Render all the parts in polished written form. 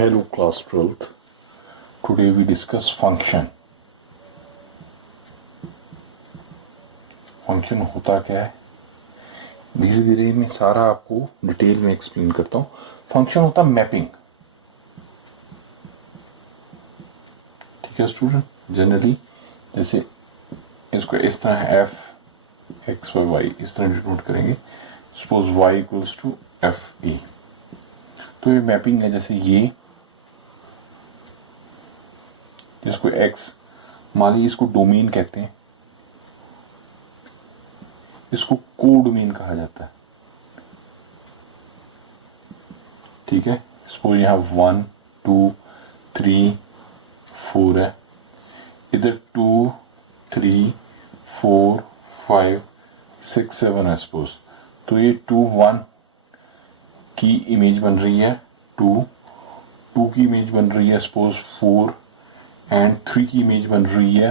Hello class 12th. Today we discuss function. Function होता क्या है, धीरे धीरे मैं सारा आपको डिटेल में एक्सप्लेन करता हूं. फंक्शन होता मैपिंग. ठीक है स्टूडेंट, जनरली जैसे इसको इस तरह एफ एक्स वाई वाई इस तरह डिनोट करेंगे. Suppose y equals to f a, तो ये मैपिंग है. जैसे ये जिसको x मान लीजिए, इसको डोमेन कहते हैं, इसको कोडोमेन कहा जाता है. ठीक है, सपोज यहां 1 2 3 4 है, इधर 2 3 4 5 6 7 है सपोज. तो ये 2 1 की इमेज बन रही है, 2 2 की इमेज बन रही है सपोज 4, एंड 3 की इमेज बन रही है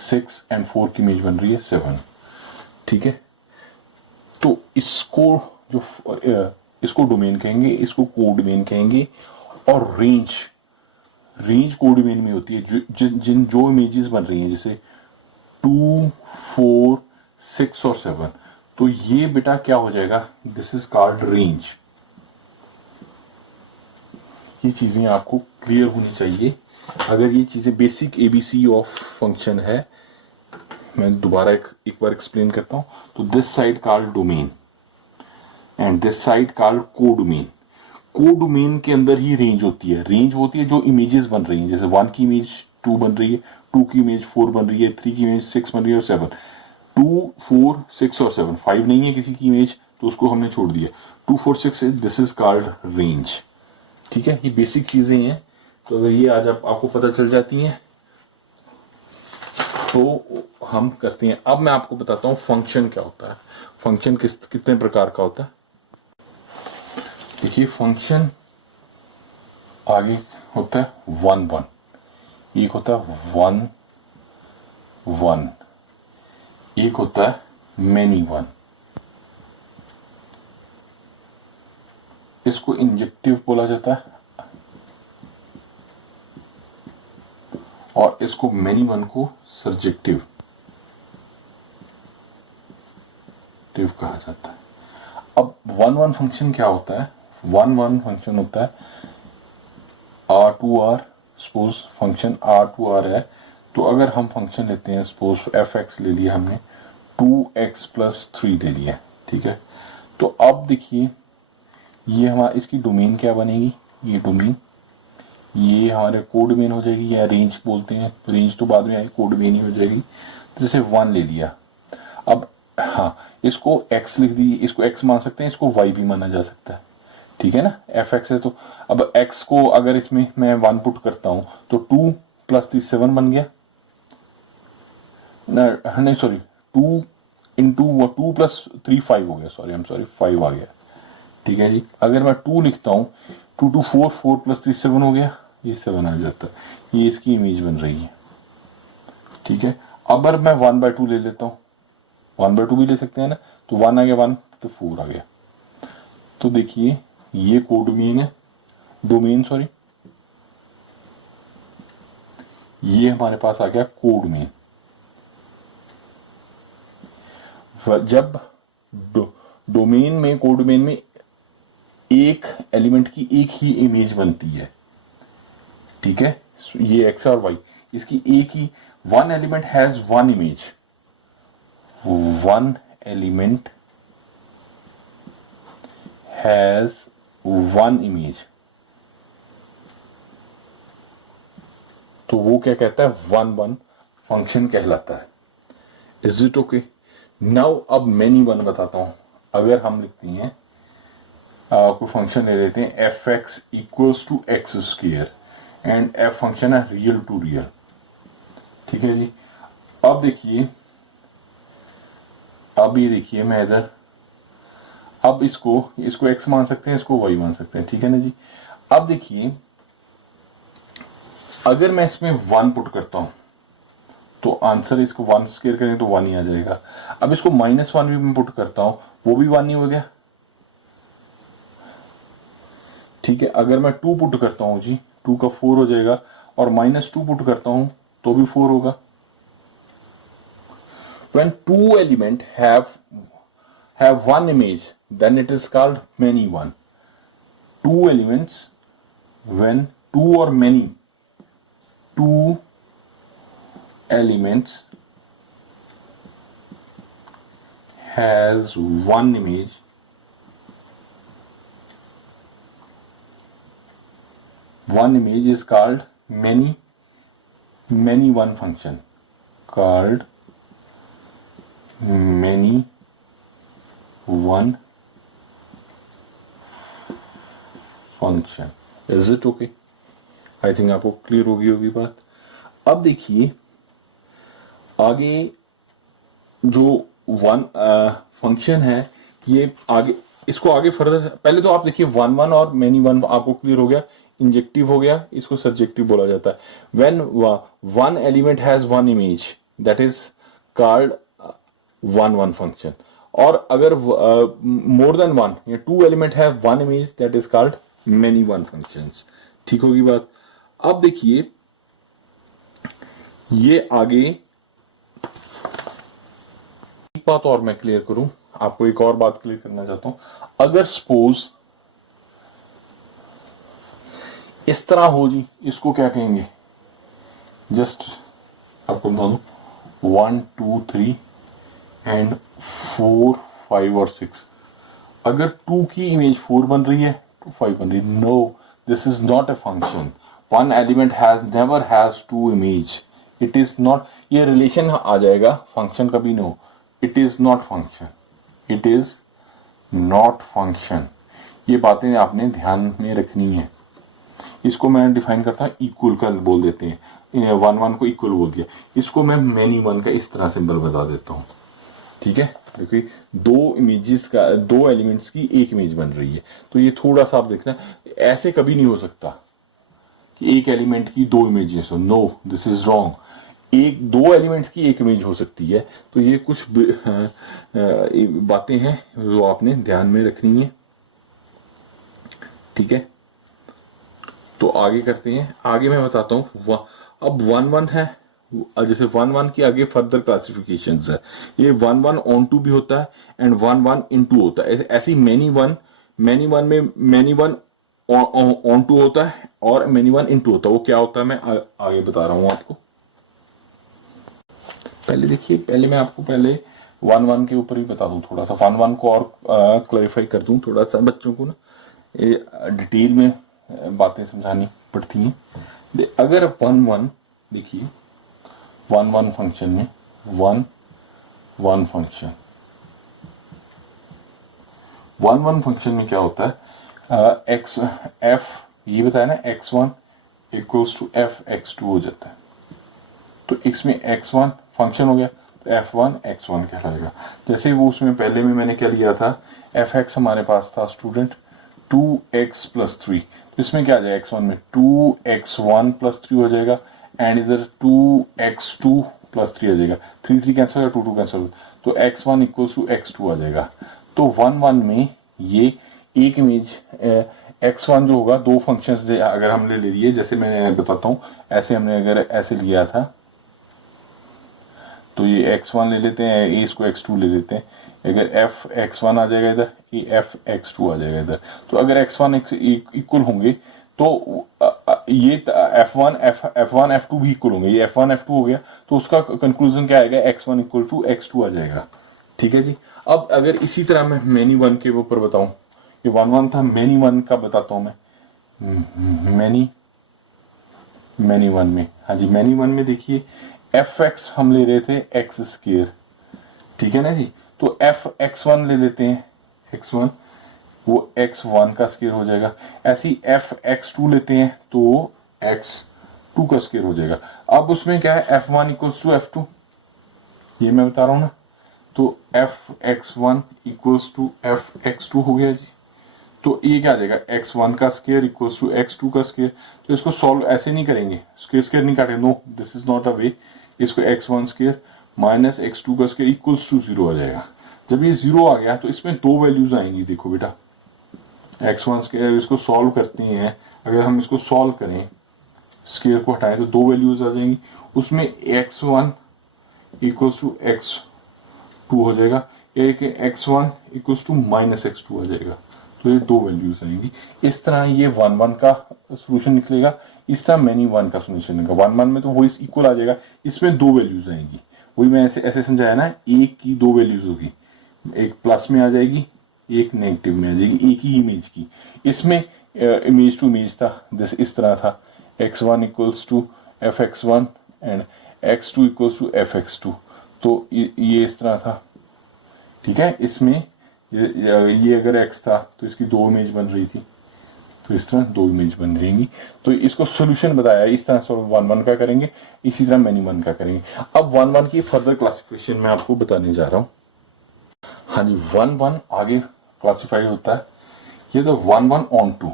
6, एंड 4 की इमेज बन रही है 7. ठीक है, तो इसको जो इसको डोमेन कहेंगे, इसको कोडोमेन कहेंगे. और रेंज कोडोमेन में होती है जिन जो इमेजेस बन रही हैं, जैसे 2 4 6 और 7. तो ये बेटा क्या हो जाएगा, दिस इज कॉल्ड रेंज. ये चीजें आपको क्लियर होनी चाहिए. अगर ये चीजें बेसिक एबीसी ऑफ फंक्शन है, मैं दोबारा एक बार एक्सप्लेन करता हूं. तो this side called domain and this side called codomain. Codomain के अंदर ही रेंज होती है. रेंज होती है जो इमेजेस बन रही हैं, जैसे 1 की इमेज 2 बन रही है, 2 की इमेज 4 बन रही है, 3 की इमेज 6 बन रही है, और 7. 2 4 6 और 7, 5 नहीं है किसी की इमेज, तो उसको हमने छोड़ दिया. 2 4 6, दिस इज कॉल्ड रेंज. ठीक है, ये बेसिक चीजें हैं. तो अगर ये आज आपको पता चल जाती हैं तो हम करते हैं. अब मैं आपको बताता हूं फंक्शन क्या होता है. फंक्शन कितने प्रकार का होता है. देखिए, फंक्शन आगे होता है 1 1, एक होता है 1 1, एक होता है मैनी 1. इसको इंजेक्टिव बोला जाता है, और इसको मैनी 1 को सर्जेक्टिव कहा जाता है. अब 1 1 फंक्शन क्या होता है. 1 1 फंक्शन होता है R2R. सपोज फंक्शन R2R है, तो अगर हम फंक्शन लेते हैं, सपोज fx ले लिया हमने, 2x + 3 ले लिया. ठीक है, तो अब देखिए ये हमारा इसकी डोमेन क्या बनेगी. ये डोमेन ये हमारे कोडोमेन हो जाएगी, या रेंज बोलते हैं. रेंज तो बाद में आएगी, कोडोमेन ही हो जाएगी. तो जैसे 1 ले लिया, अब हाँ इसको x लिख दी, इसको x मान सकते हैं, इसको y भी माना जा सकता है. ठीक है ना, fx है. तो अब x को अगर इसमें मैं 1 पुट करता हूं, तो 2 + 3 7 बन गया. नहीं सॉरी, 2 × 2 + 3 5 हो गया. सॉरी 5 आ गया. ठीक है जी, अगर मैं 2 लिखता हूं, 2 2 4 4 + 3 7 हो गया, ये 7 आ जाता है. ये इसकी इमेज बन रही है. ठीक है, अब अगर मैं 1/2 ले लेता हूं, 1/2 भी ले सकते हैं ना, तो 1 आ गया, 1 तो 4 आ गया. तो देखिए ये कोडोमेन है, डोमेन सॉरी, ये हमारे पास आ गया कोडोमेन. जब डोमेन में कोडोमेन में एक एलिमेंट की एक ही इमेज बनती है. ठीक है, ये x और y, इसकी एक ही, one element has one image. One element has one image, तो वो क्या कहता है, 1 1 फंक्शन कहलाता है. Is it okay. नाउ अब मैनी 1 बताता हूं. अगर हम लिखते हैं कोई फंक्शन ले लेते हैं fx = x², and f function है रियल टू रियल. ठीक है जी, अब देखिए, अब ये देखिए मैं इधर, अब इसको x मान सकते हैं, इसको y मान सकते हैं. ठीक है ना जी. अब देखिए, अगर मैं इसमें 1 पुट करता हूं, तो आंसर इसको 1² करें तो 1 ही आ जाएगा. अब इसको -1 भी मैं पुट करता हूं, वो भी 1 ही हो गया. ठीक है, अगर मैं 2 पुट करता हूं जी, 2 का 4 हो जाएगा, और -2 पुट करता हूं तो भी 4 होगा. When two elements have one image, then it is called many one. Two elements, when two or many, two elements has one image, one image is called many one function, called many one function. Is it okay? I think आपको clear होगी बात. अब देखिए आगे जो one function है, ये आगे, इसको आगे फर्दर, पहले तो आप देखिए 1 1 और मेनी वन आपको क्लियर हो गया, इंजेक्टिव हो गया, इसको सब्जेक्टिव बोला जाता है. When one element has one image, that is called one one function. और अगर मोर देन वन या two element have one image, that is called many one functions. ठीक होगी बात. अब देखिए ये आगे एक बात और मैं क्लियर करूं, आपको एक और बात क्लियर करना चाहता हूं. अगर सपोज इस तरह हो जी, इसको क्या कहेंगे, जस्ट आपको बता दूं 1 2 3 एंड 4 5 और 6. अगर 2 की इमेज 4 बन रही है तो 5 बन रही है. No, this is not a function. One element has never has two image. It is not, ये रिलेशन आ जाएगा, फंक्शन कभी no. It is not function, it is not function. ये बातें आपने ध्यान में रखनी है. इसको मैं डिफाइन करता हूं, इक्वल का बोल देते हैं, 1 1 को इक्वल बोल दिया. इसको मैं मेनी वन का इस तरह सिंबल बता देता हूं. ठीक है, देखिए दो इमेजेस का, दो एलिमेंट्स की एक इमेज बन रही है. तो ये थोड़ा सा आप देखना, ऐसे कभी नहीं हो सकता कि एक एलिमेंट की दो इमेजेस हो. No, this is wrong. एक दो एलिमेंट्स की एक इमेज हो सकती है. तो ये कुछ बातें हैं जो आपने ध्यान में रखनी है. ठीक है, तो आगे करते हैं. आगे मैं बताता हूं. अब 1 1 है, जैसे 1 1 की आगे फर्दर क्लासिफिकेशंस है. ये 1 1 ऑन टू भी होता है एंड 1 1 इनटू होता है. ऐसी मेनी वन में मेनी वन ऑन टू होता है और मेनी वन इनटू होता है. वो क्या होता है मैं आगे बता रहा हूं आपको. पहले देखिए, पहले मैं आपको पहले 1 1 के ऊपर ही बता दूं, थोड़ा सा 1 1 को और क्लैरिफाई कर दूं. थोड़ा सा बच्चों को ना डिटेल में बातें समझानी पड़ती हैं. अगर 1 1 देखिए 1 1 फंक्शन में 1 1 फंक्शन 1 1 फंक्शन में क्या होता है, एक्स एफ, ये बताया ना, x1 equals to F x2 हो जाता है. तो इसमें x1 फंक्शन हो गया तो f1 x1 कहलाएगा. जैसे वो उसमें पहले में मैंने क्या लिया था, fx हमारे पास था स्टूडेंट 2x + 3. तो इसमें क्या आ जाएगा, x1 में 2x1 + 3 हो जाएगा एंड इधर 2x2 + 3 आ जाएगा. 3 3 कैंसिल होगा, 2 2 कैंसिल होगा, तो x1 इक्वल्स टू x2 आ जाएगा. तो 1 1 में ये एक इमेज x1 जो होगा, दो फंक्शंस अगर हमने ले लिए, जैसे मैं बताता हूं, ऐसे हमने अगर ऐसे लिया था तो ये x1 ले लेते हैं, ए इसको x2 ले लेते हैं. अगर f x1 आ जाएगा इधर, ये f x2 आ जाएगा इधर. तो अगर x1 इक्वल होंगे तो ये f1 f2 भी इक्वल होंगे. ये f1 f2 हो गया तो उसका कंक्लूजन क्या आएगा, x1 इक्वल टू x2 आ जाएगा. ठीक है जी. अब अगर इसी तरह मैं मेनी वन के ऊपर बताऊं, ये 1 1 था, मेनी वन का बताता हूं मैं. मेनी वन में, हाँ जी, मेनी वन में देखिए fx हम ले रहे थे एक्स स्क्वायर. ठीक है ना जी. तो f x1 ले लेते हैं, x1 वो x1 का स्क्वायर हो जाएगा. ऐसी f x2 लेते हैं तो x2 का स्क्वायर हो जाएगा. अब उसमें क्या है, f1 इक्वल्स टू f2, ये मैं बता रहा हूं ना. तो f x1 equals to f x2 हो गया जी. तो ये क्या आ जाएगा, x1 का स्क्वायर इक्वल्स टू x2 का स्क्वायर. तो इसको सॉल्व ऐसे नहीं करेंगे, स्क्वायर नहीं काटेंगे, no, this is not a way. इसको x1 स्क्वायर माइनस x2 का स्क्वायर इक्वल्स टू 0 आ जाएगा. जब ये 0 आ गया तो इसमें दो वैल्यूज आएंगी. देखो बेटा, x1 स्क्वायर, इसको सॉल्व करते हैं, अगर हम इसको सॉल्व करें, स्क्वायर को हटाएं तो दो वैल्यूज आ जाएंगी, उसमें x1 इक्वल्स टू x2 हो जाएगा, एक x1 equals to minus x2 आ जाएगा, तो ये दो वैल्यूज आएंगी। इस तरह ये 1 1 का सोल्यूशन निकलेगा, इस तरह मैनी 1 का सोल्यूशन निकलेगा। 1 1 में तो वो इक्वल आ जाएगा, इसमें दो वैल्यूज आएंगी, वही मैं ऐसे ऐसे समझाया ना, एक की दो वैल्यूज होगी, एक प्लस में आ जाएगी, एक नेगेटिव में आ जाएगी, एक ही इमेज की। इसमें इमेज टू इमेज था, जैसे इस तरह था, x1 equals to fx1 and x2 equals to fx2, तो ये इस तरह था, ठीक है। इसमें ये अगर x था तो इसकी दो इमेज बन रही थी, तो इस तरह दो इमेज बन रहेंगी। तो इसको सोल्यूशन बताया, इस तरह से 1 1 का करेंगे, इसी तरह मैनी 1 का करेंगे। अब 1 1 की फर्दर क्लासिफिकेशन मैं आपको बताने जा रहा हूं। हाँ जी, 1 1 आगे क्लासिफाई होता है, ये तो 1 1 ऑन टू,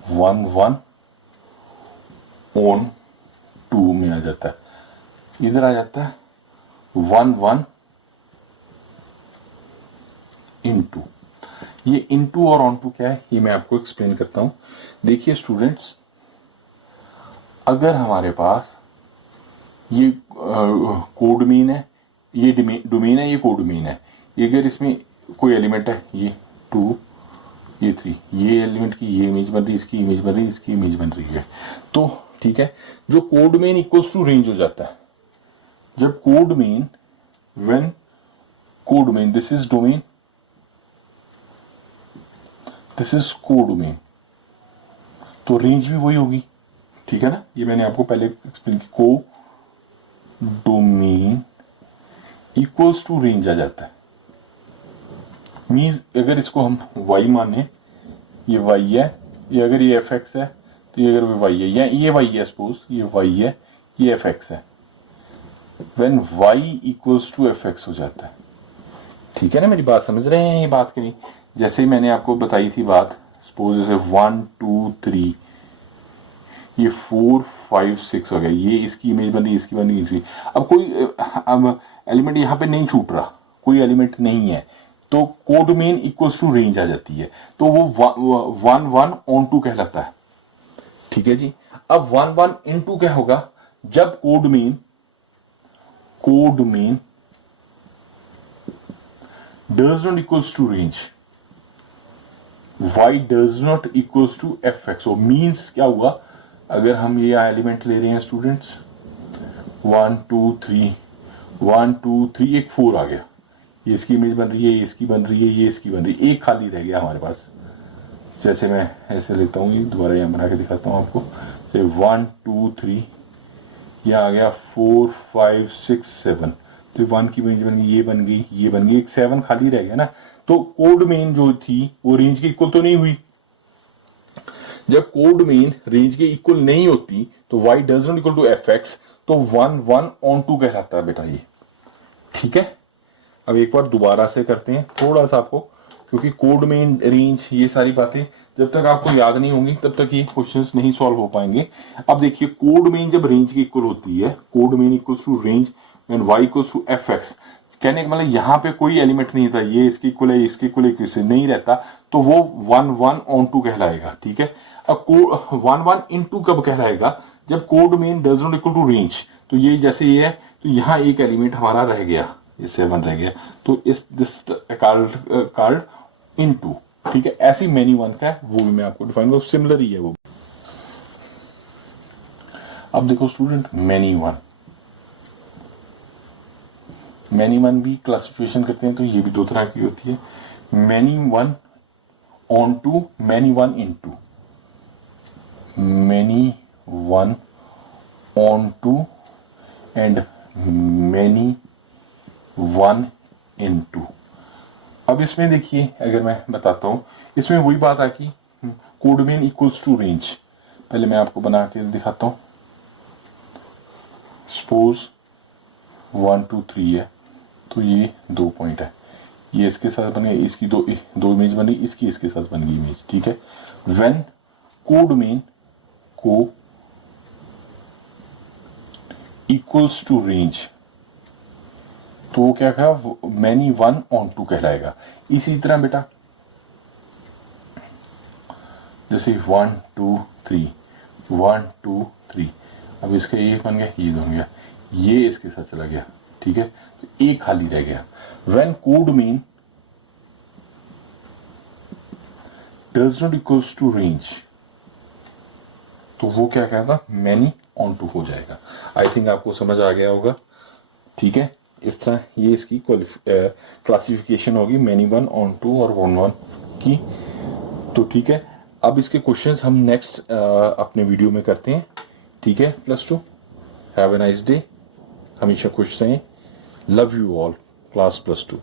1 1 ऑन टू में आ जाता है, इधर आ जाता है 1 1 इनटू। ये इनटू और ऑन टू क्या है, ये मैं आपको एक्सप्लेन करता हूं। देखिए स्टूडेंट्स, अगर हमारे पास ये कोडमीन है, ये डोमेन है, ये कोडमीन है, ये अगर इसमें कोई एलिमेंट है, ये 2 ये 3, ये एलिमेंट की ये इमेज बन रही है, इसकी इमेज बन रही है, इसकी इमेज बन रही है, तो ठीक है। जो कोडमीन इक्वल्स टू रेंज हो जाता है, जब codomain, when codomain, this is domain, this is codomain, तो रेंज भी वही होगी, ठीक है ना। ये मैंने आपको पहले एक्सप्लेन किया, कोडोमेन इक्वल्स टू रेंज आ जाता है। मीन्स अगर इसको हम y माने, ये y है, ये अगर ये fx है तो ये अगर y है, या ये y है, सपोज ये y है, ये fx है, when y equals to fx हो जाता है, ठीक है ना। मेरी बात समझ रहे हैं, ये बात करी जैसे ही मैंने आपको बताई थी बात, सपोज जैसे 1 2 3, ये 4 5 6 हो गया, ये इसकी इमेज बन रही, इसकी बन रही, इसकी। अब कोई अब एलिमेंट यहाँ पे नहीं छूट रहा, कोई एलिमेंट नहीं है, तो कोडोमेन इक्वल्स टू रेंज आ जाती है, तो वो 1 1 ऑन टू कहलाता है, ठीक है जी। अब 1 1 इनटू क्या होगा, जब codomain does not equals to range, y does not equals to fx, so means क्या हुआ, अगर हम ये एलिमेंट ले रहे हैं स्टूडेंट्स, 1 2 3 1 2 3, एक 4 आ गया, ये इसकी इमेज बन रही है, ये इसकी बन रही है, ये इसकी बन रही है, एक खाली रह गया हमारे पास। जैसे मैं ऐसे लेता हूँ, ये दोबारा यहाँ बना के दिखाता हूँ आपको, जैसे 1 2 3, यह आ गया 4 5 6 7, तो 1 की इमेज बन गई, ये बन गई, ये बन गई, एक 7 खाली रह गया ना। तो कोडमेन जो थी वो रेंज के इक्वल तो नहीं हुई, जब कोडमेन रेंज के इक्वल नहीं होती तो y does not equal to fx, तो 1 1 ऑन टू कहलाता है बेटा ये, ठीक है। अब एक बार दोबारा से करते हैं थोड़ा सा आपको, क्योंकि कोडमेन, रेंज, ये सारी बातें जब तक आपको याद नहीं होंगी तब तक ये क्वेश्चंस नहीं सॉल्व हो पाएंगे। अब देखिए, कोडमेन जब रेंज की इक्वल होती है, codomain equals to range and y equals to fx, कहने का मतलब यहाँ पे कोई एलिमेंट नहीं था, ये इसके इक्वल है, इसके इक्वल है, किसी नहीं रहता, तो वो 1 1 ऑन टू कहलाएगा, ठीक है। अब 1 1 इन टू कब कहलाएगा, जब codomain does not equal to range, तो ये जैसे ये है, तो यहाँ एक एलिमेंट हमारा रह गया, ये 7 रह गया, तो इस दिस कॉल्ड इनटू, ठीक है। ऐसी मैनी 1 का है, वो भी मैं आपको डिफाइन करूँ, सिमिलर ही है वो। अब देखो स्टूडेंट, मैनी 1 भी क्लासिफिकेशन करते हैं, तो ये भी दो तरह की होती है, many 1 onto, many 1 into, many 1 onto and many 1 into. अब इसमें देखिए, अगर मैं बताता हूं, इसमें वही बात आ कि कोडमेन इक्वल्स टू रेंज, पहले मैं आपको बना के दिखाता हूं। सपोज 1 2 3 है, तो ये 2 पॉइंट है, ये इसके साथ बने, इसकी दो इमेज बनी, इसकी इसके साथ बन गई इमेज, ठीक है। व्हेन कोडमेन को इक्वल्स टू रेंज, तो वो क्या कहा, मैनी 1 ऑन टू कहलाएगा। इसी तरह बेटा जैसे 1 2 3 1 2 3, अब इसका ये बन गया, ये बन गया, ये इसके साथ चला गया, ठीक है, तो एक खाली रह गया। When codomain does not equals to range, तो वो क्या कहता, मैनी ऑन टू हो जाएगा। आई थिंक आपको समझ आ गया होगा, ठीक है। इस तरह ये इसकी क्लासिफिकेशन होगी मैनी वन ऑन टू और वन वन की। तो ठीक है, अब इसके क्वेश्चंस हम नेक्स्ट अपने वीडियो में करते हैं, ठीक है। +2, हैव ए नाइस डे, हमेशा खुश रहें, लव यू ऑल, क्लास +2।